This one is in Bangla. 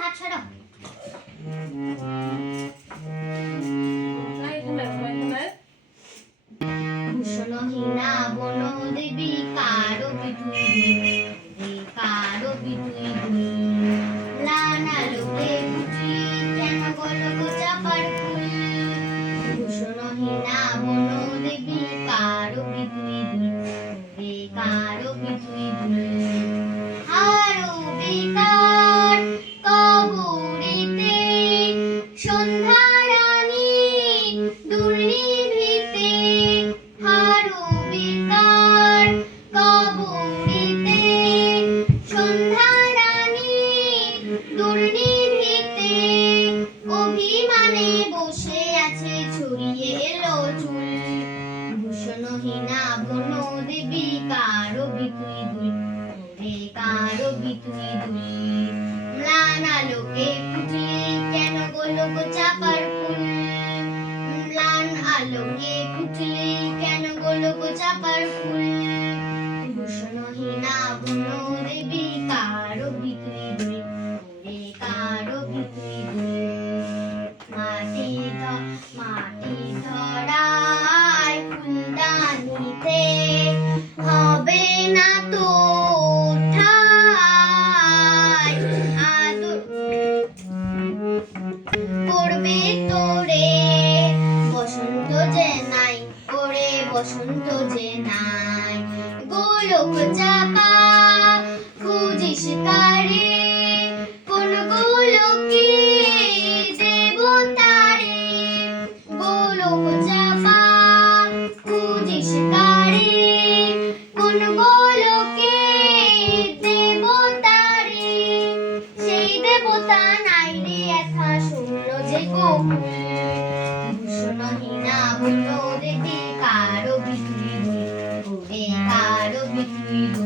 হাত ছাড়ো। ভূষণহীনা বন দেবী কারো বিধুই কারো বিধুই লানা লোকে বুঝি কেন গলক চাপার ফুল। ভূষণহীনা বন দেবী কারো বিধুই কারো বিধুই হারো বেকার কবরিতে সন্ধ্যা রানী দুর্নিভিতে হারো বেকার কবরিতে সন্ধ্যা রানী দুর্নিভিতে অভিমানে বসে আছে ছড়িয়ে এলো চুল। ভূষণহীনা বন দেবী কারো বিধুই কারো বিধুই ম্লান আলোকে পুতলি কেন গোলক চাপার ফুল। ম্লান আলোকে পুতলি কেন গোলক চাপার ফুল। ভূষণহীনা বন দেবী কারো বিধুই কারো বিধুই মাটি ধরায় ফুলদানিতে হবে না তো ঠাই আদর করবে তোরে বসন্ত যে নাই ওরে বসন্ত যে নাই গোলক চাপা খুঁজিস কারে কোন গোলকে দেবতারে গোলক চাপা খুঁজিস কারে কোন গোলকে দেবতারে সেই দেবতা নাই রে একা শূন্য যে গোকুল। ভূষণহীনা বন দেবী কারো বিধুই কারো বিধুই